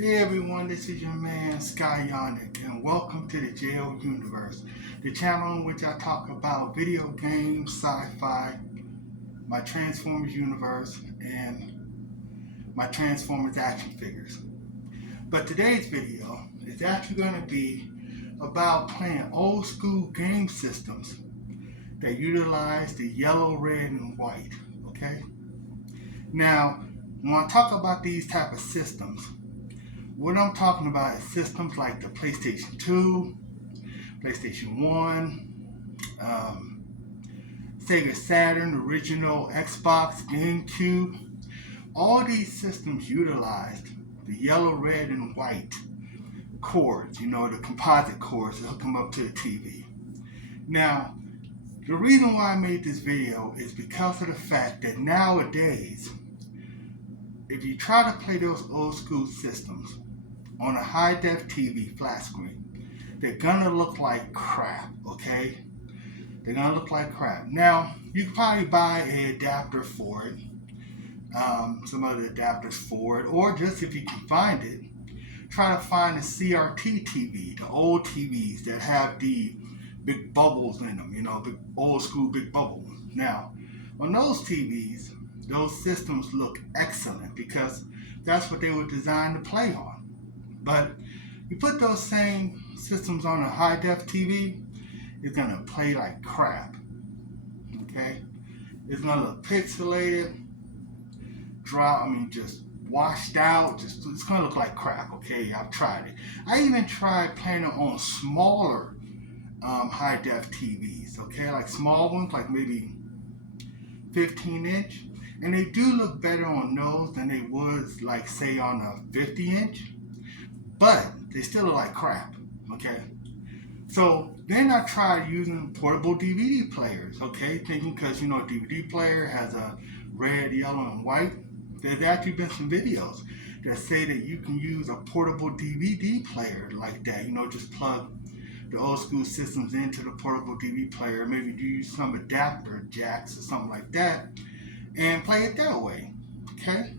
Hey everyone, this is your man Sky Yannick, and welcome to the JO Universe, the channel in which I talk about video games, sci-fi, my Transformers universe, and my Transformers action figures. But today's video is actually going to be about playing old school game systems that utilize the yellow, red, and white. Okay? Now, when I talk about these type of systems, what I'm talking about is systems like the PlayStation 2, PlayStation 1, Sega Saturn, original Xbox, GameCube. All these systems utilized the yellow, red, and white cords, the composite cords that hook them up to the TV. Now, the reason why I made this video is because of the fact that nowadays, if you try to play those old school systems on a high-def TV flat screen, they're gonna look like crap, okay? They're gonna look like crap. Now, you can probably buy an adapter for it, some other adapters for it, or just if you can find it, try to find a CRT TV, the old TVs that have the big bubbles in them, the old school big bubble. Now, on those TVs, those systems look excellent because that's what they were designed to play on. But you put those same systems on a high-def TV, it's going to play like crap, okay? It's going to look pixelated, just washed out, it's going to look like crap, okay? I've tried it. I even tried playing it on smaller high-def TVs, okay? Like small ones, like maybe 15-inch. And they do look better on those than they would, like, say, on a 50-inch. But they still look like crap, okay? So then I tried using portable DVD players, okay? Thinking because, a DVD player has a red, yellow, and white. There's actually been some videos that say that you can use a portable DVD player like that. Just plug the old school systems into the portable DVD player. Maybe use some adapter jacks or something like that and play it that way, okay?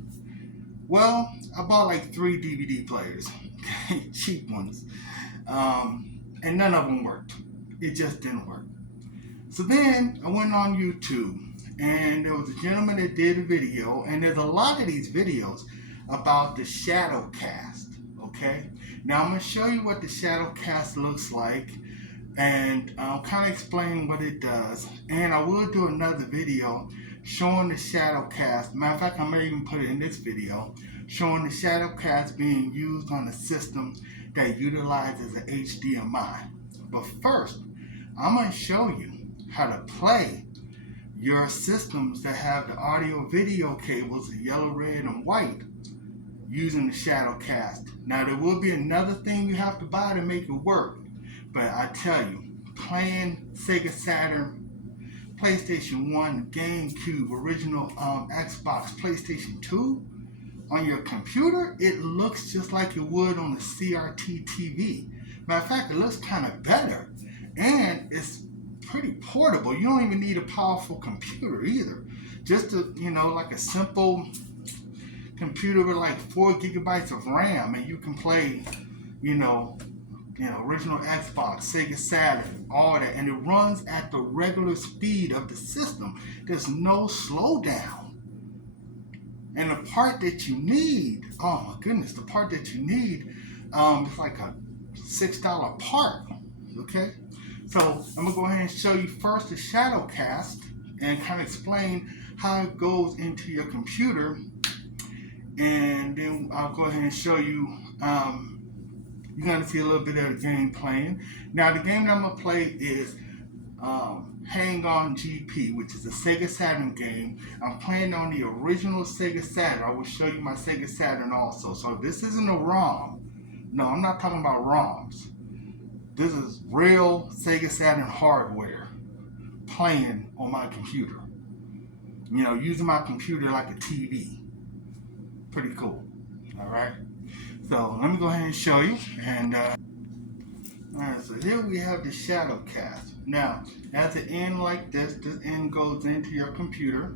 Well, I bought like 3 DVD players, okay, cheap ones, and none of them worked. It just didn't work. So then I went on YouTube, and there was a gentleman that did a video, and there's a lot of these videos about the shadow cast, okay? Now I'm going to show you what the shadow cast looks like, and I'll kind of explain what it does, and I will do another video showing the shadow cast. Matter of fact, I may even put it in this video, showing the shadow cast being used on a system that utilizes an HDMI. But first, I'm going to show you how to play your systems that have the audio video cables, the yellow, red, and white, using the shadow cast. Now, there will be another thing you have to buy to make it work, but I tell you, playing Sega Saturn, PlayStation 1, GameCube, original Xbox, PlayStation 2 on your computer, it looks just like it would on the CRT TV. Matter of fact, it looks kind of better, and it's pretty portable. You don't even need a powerful computer either. Just like a simple computer with like 4 gigabytes of RAM, and you can play, original Xbox, Sega Saturn, all that, and it runs at the regular speed of the system. There's no slowdown. And the part that you need, oh my goodness, the part that you need, it's like a $6 part, okay? So I'm gonna go ahead and show you first the shadow cast and kind of explain how it goes into your computer, and then I'll go ahead and show you, you're going to see a little bit of the game playing. Now, the game that I'm going to play is Hang On GP, which is a Sega Saturn game. I'm playing on the original Sega Saturn. I will show you my Sega Saturn also. So this isn't a ROM. No, I'm not talking about ROMs. This is real Sega Saturn hardware playing on my computer. Using my computer like a TV. Pretty cool. All right. So let me go ahead and show you. And alright, so here we have the shadow cast. Now, as it end like this end goes into your computer.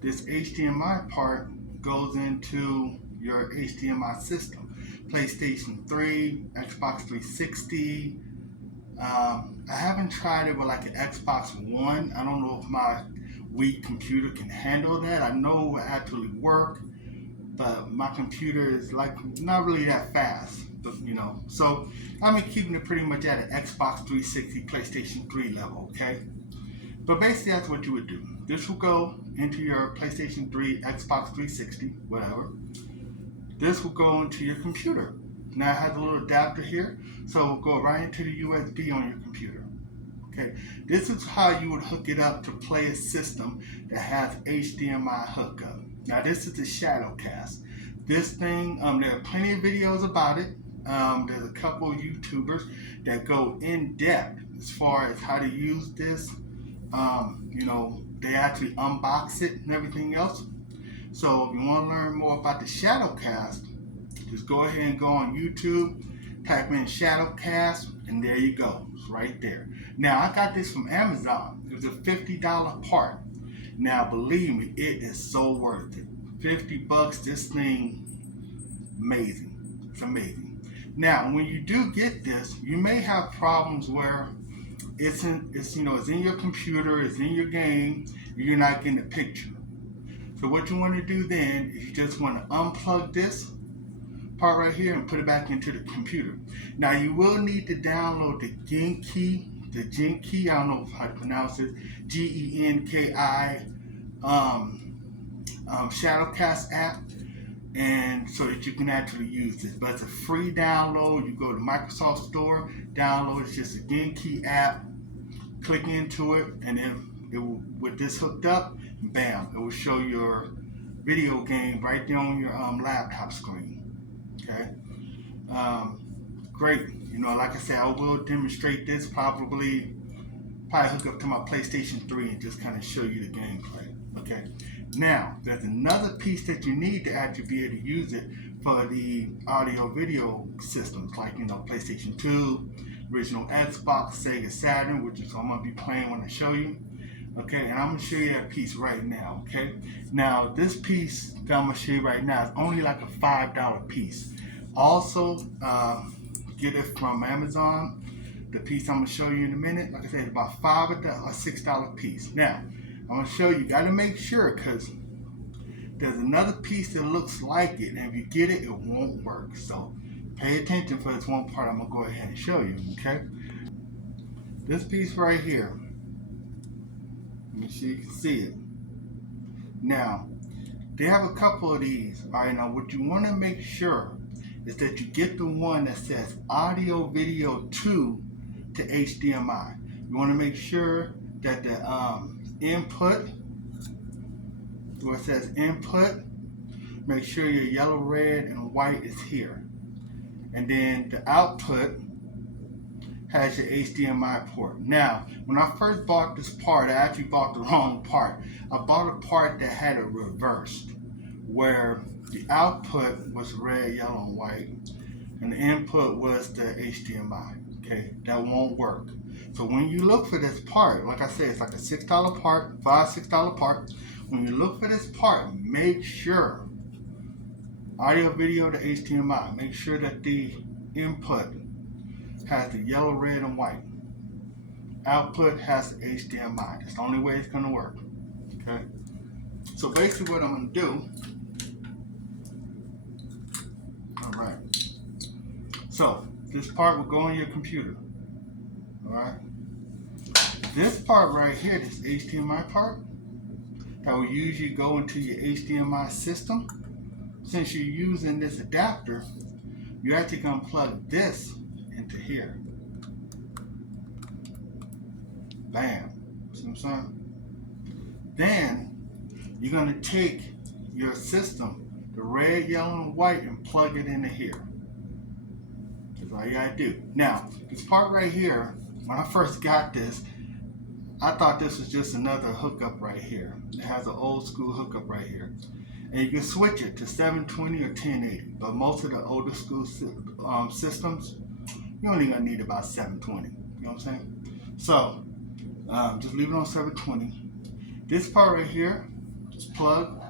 This HDMI part goes into your HDMI system. PlayStation 3, Xbox 360. I haven't tried it with like an Xbox One. I don't know if my Wii computer can handle that. I know it will actually work, but my computer is like not really that fast. But, so I've been keeping it pretty much at an Xbox 360, PlayStation 3 level, okay? But basically that's what you would do. This will go into your PlayStation 3, Xbox 360, whatever. This will go into your computer. Now it has a little adapter here, so it will go right into the USB on your computer. Okay, this is how you would hook it up to play a system that has HDMI hookup. Now this is the Shadowcast. This thing, there are plenty of videos about it. There's a couple of YouTubers that go in depth as far as how to use this. They actually unbox it and everything else. So if you want to learn more about the Shadowcast, just go ahead and go on YouTube, type in Shadowcast, and there you go. It's right there. Now, I got this from Amazon. It was a $50 part. Now, believe me, it is so worth it. $50, this thing, amazing. It's amazing. Now, when you do get this, you may have problems where it's in your computer, it's in your game, and you're not getting the picture. So what you want to do then is you just want to unplug this part right here and put it back into the computer. Now you will need to download the Genki, I don't know how to pronounce it, Genki Shadowcast app, and so that you can actually use this. But it's a free download. You go to Microsoft Store, download. It's just a Genki app. Click into it, and then it will, with this hooked up, bam, it will show your video game right there on your laptop screen. Okay, great. Like I said, I will demonstrate this probably hook up to my PlayStation 3 and just kind of show you the gameplay. Okay, now there's another piece that you need to actually be able to use it for the audio video systems, like PlayStation 2, original Xbox, Sega, Saturn, which is what I'm gonna be playing when I show you. Okay, and I'm gonna show you that piece right now. Okay, now this piece that I'm gonna show you right now is only like a $5 piece. Also, get it from Amazon. The piece I'm gonna show you in a minute, like I said, about $5 or $6 piece. Now, I'm gonna show you. Got to make sure, because there's another piece that looks like it, and if you get it, it won't work. So pay attention for this one part. I'm gonna go ahead and show you. Okay, this piece right here. Make sure you can see it. Now, they have a couple of these. All right, now what you want to make sure is that you get the one that says audio video 2 to HDMI. You want to make sure that the input, where it says input, make sure your yellow, red, and white is here. And then the output has your HDMI port. Now, when I first bought this part, I actually bought the wrong part. I bought a part that had it reversed, where the output was red, yellow, and white, and the input was the HDMI. Okay, that won't work. So when you look for this part, like I said, it's like a $6 part, $6 part. When you look for this part, make sure audio, video to HDMI. Make sure that the input has the yellow, red, and white. Output has the HDMI. That's the only way it's going to work. Okay. So basically, what I'm going to do. All right. So this part will go on your computer. All right. This part right here, this HDMI part, that will usually go into your HDMI system. Since you're using this adapter, you're actually going to plug this into here. Bam. See what I'm saying? Then you're going to take your system, the red, yellow, and white, and plug it into here. That's all you got to do. Now, this part right here, when I first got this, I thought this was just another hookup right here. It has an old school hookup right here. And you can switch it to 720 or 1080. But most of the older school systems, you're only going to need about 720. You know what I'm saying? So, just leave it on 720. This part right here, just plug.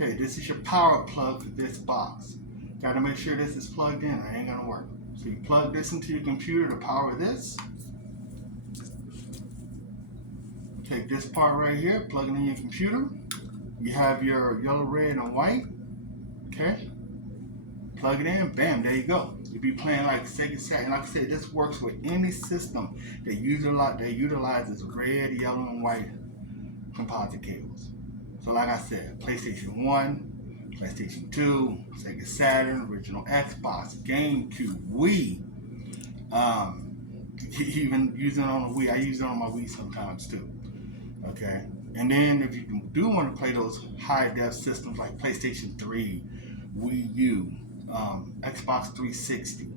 Okay, this is your power plug for this box. Got to make sure this is plugged in or it ain't gonna work. So you plug this into your computer to power this. Take this part right here, plug it in your computer. You have your yellow, red, and white. Okay, plug it in, bam, there you go. You'll be playing like Sega Saturn. Like I said, this works with any system that utilizes red, yellow, and white composite cables. So like I said, PlayStation 1, PlayStation 2, Sega Saturn, original Xbox, GameCube, Wii. Even using it on the Wii. I use it on my Wii sometimes too. Okay. And then if you do want to play those high def systems like PlayStation 3, wiiu, Xbox 360,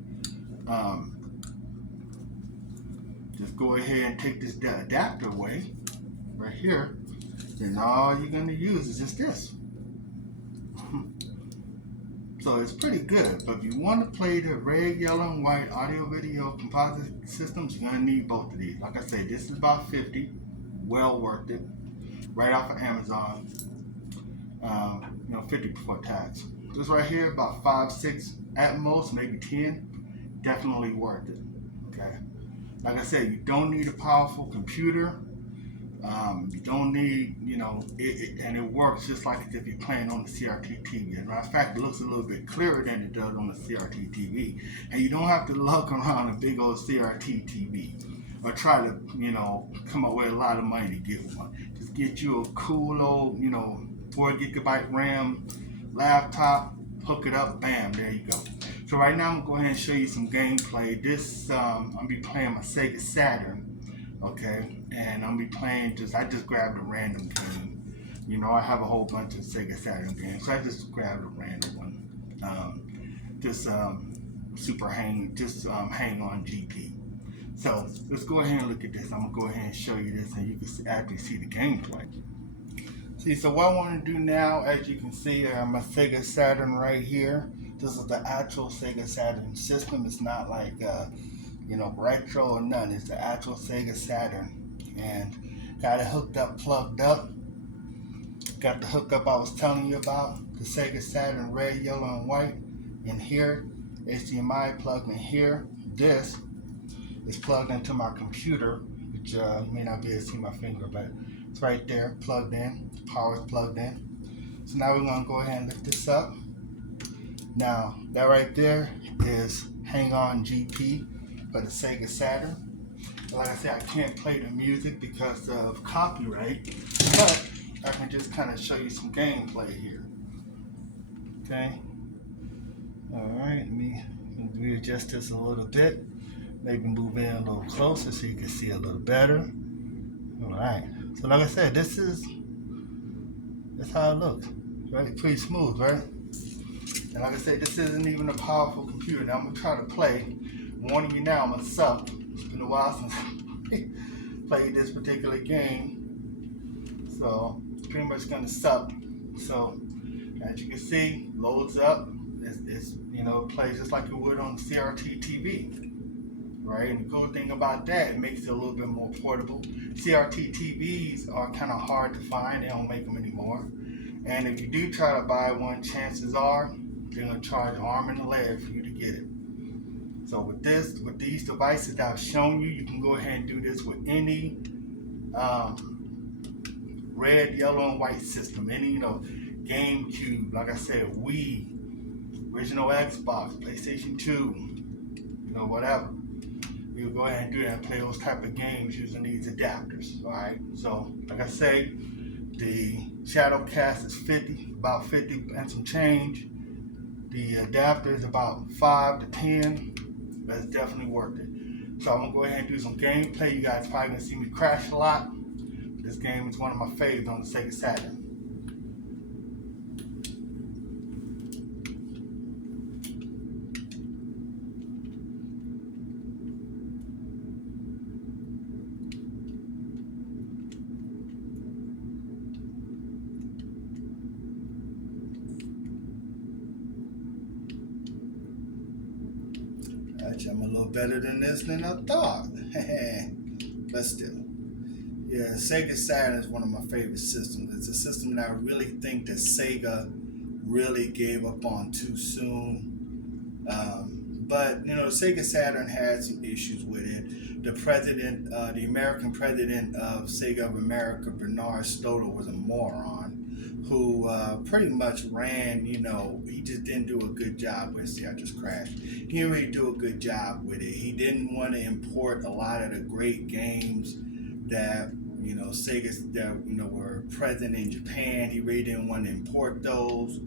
just go ahead and take this adapter away right here. Then all you're going to use is just this. So it's pretty good. But if you want to play the red, yellow, and white audio video composite systems, you're going to need both of these. Like I said, this is about 50. Well worth it. Right off of Amazon. 50 before tax. This right here, about 5, 6 at most, maybe 10. Definitely worth it. Okay. Like I said, you don't need a powerful computer. You don't need, and it works just like if you're playing on the CRT TV. As a matter of fact, it looks a little bit clearer than it does on the CRT TV. And you don't have to lug around a big old CRT TV or try to, come up with a lot of money to get one. Just get you a cool old, 4 gigabyte RAM laptop, hook it up, bam, there you go. So right now I'm going to go ahead and show you some gameplay. This, I'm going to be playing my Sega Saturn. Okay, and I'm be playing I just grabbed a random game. I have a whole bunch of Sega Saturn games, so I just grabbed a random one. Hang on GP. So let's go ahead and look at this. I'm gonna go ahead and show you this, and you can actually see the gameplay. See, so what I want to do now, as you can see, my Sega Saturn right here. This is the actual Sega Saturn system. It's not like retro or none. It's the actual Sega Saturn, and got it hooked up, plugged up. Got the hookup I was telling you about, the Sega Saturn red, yellow, and white. In here, HDMI plugged in here. This is plugged into my computer, which you may not be able to see my finger, but it's right there, plugged in. The power is plugged in. So now we're gonna go ahead and lift this up. Now that right there is hang on GP for the Sega Saturn. Like I said, I can't play the music because of copyright, but I can just kind of show you some gameplay here. Okay. All right. Let me readjust this a little bit. Maybe move in a little closer so you can see a little better. All right. So like I said, that's how it looks. Right? Pretty smooth, right? And like I said, this isn't even a powerful computer. Now I'm gonna try to play. Warning you now, I'm gonna suck. It's been a while since I played this particular game, so pretty much gonna suck. So as you can see, loads up. It's plays just like it would on the CRT TV, right? And the cool thing about that, it makes it a little bit more portable. CRT TVs are kind of hard to find. They don't make them anymore. And if you do try to buy one, chances are they're gonna charge an arm and a leg for you to get it. So with these devices that I've shown you, you can go ahead and do this with any red, yellow, and white system. Any, GameCube, like I said, Wii, original Xbox, PlayStation 2, whatever. You'll go ahead and do that and play those type of games using these adapters. All right. So like I say, the Shadowcast is about 50 and some change. The adapter is about 5 to 10. But it's definitely worth it. So I'm gonna go ahead and do some gameplay. You guys probably gonna see me crash a lot. This game is one of my faves on the Sega Saturn. Actually, I'm a little better than this than I thought. But still, Yeah, Sega Saturn is one of my favorite systems. It's a system that I really think that Sega really gave up on too soon. But you know, Sega Saturn had some issues with it. The American president of Sega of America, Bernard Stotter, was a moron who pretty much ran. You know, he just didn't do a good job with. See, I just crashed. He didn't really do a good job with it. He didn't want to import a lot of the great games that Sega that were present in Japan. He really didn't want to import those.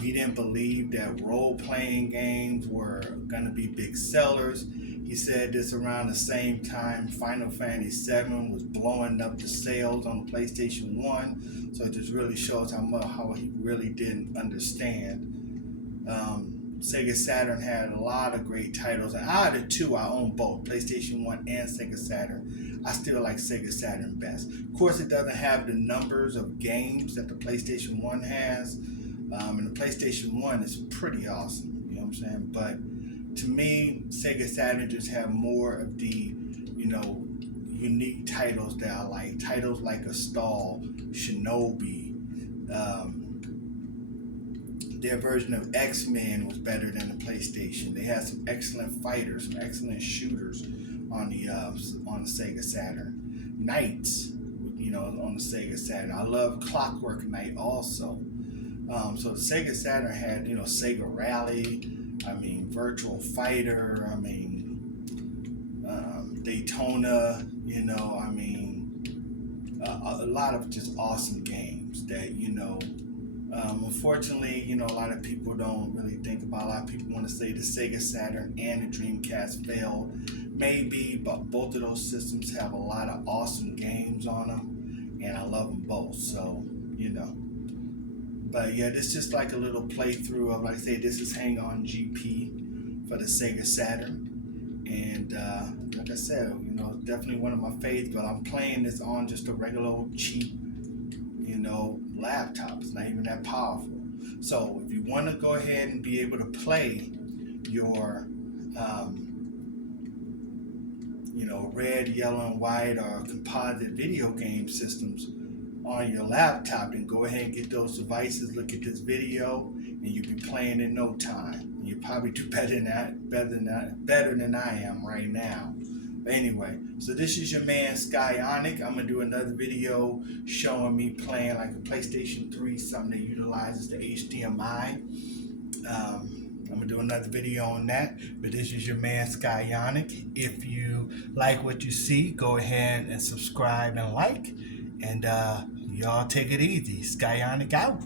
He didn't believe that role playing games were going to be big sellers. He said this around the same time Final Fantasy VII was blowing up the sales on PlayStation 1. So it just really shows how he really didn't understand. Sega Saturn had a lot of great titles, and out of the two, I own both PlayStation 1 and Sega Saturn. I still like Sega Saturn best. Of course, it doesn't have the numbers of games that the PlayStation 1 has, and the PlayStation 1 is pretty awesome, you know what I'm saying? But to me, Sega Saturn just have more of the, unique titles that I like. Titles like Astal, Shinobi, their version of X-Men was better than the PlayStation. They had some excellent fighters, some excellent shooters on the Sega Saturn. Knights, on the Sega Saturn. I love Clockwork Knight also. So the Sega Saturn had, Sega Rally, Virtual Fighter, Daytona, a lot of just awesome games that, unfortunately, a lot of people don't really think about. A lot of people want to say the Sega Saturn and the Dreamcast failed. Maybe, but both of those systems have a lot of awesome games on them, and I love them both. So, But yeah, this is just like a little playthrough of, like I say, this is Hang On GP for the Sega Saturn. And like I said, definitely one of my favorites, but I'm playing this on just a regular old cheap laptop. It's not even that powerful. So if you want to go ahead and be able to play your red, yellow, and white or composite video game systems on your laptop, then go ahead and get those devices, look at this video, and you'll be playing in no time. You'll probably do better than I am right now. But anyway, so this is your man Skyonic. I'm gonna do another video showing me playing like a PlayStation 3, something that utilizes the HDMI. I'm gonna do another video on that. But this is your man Skyonic. If you like what you see, go ahead and subscribe and like. And y'all take it easy. Skyonic out.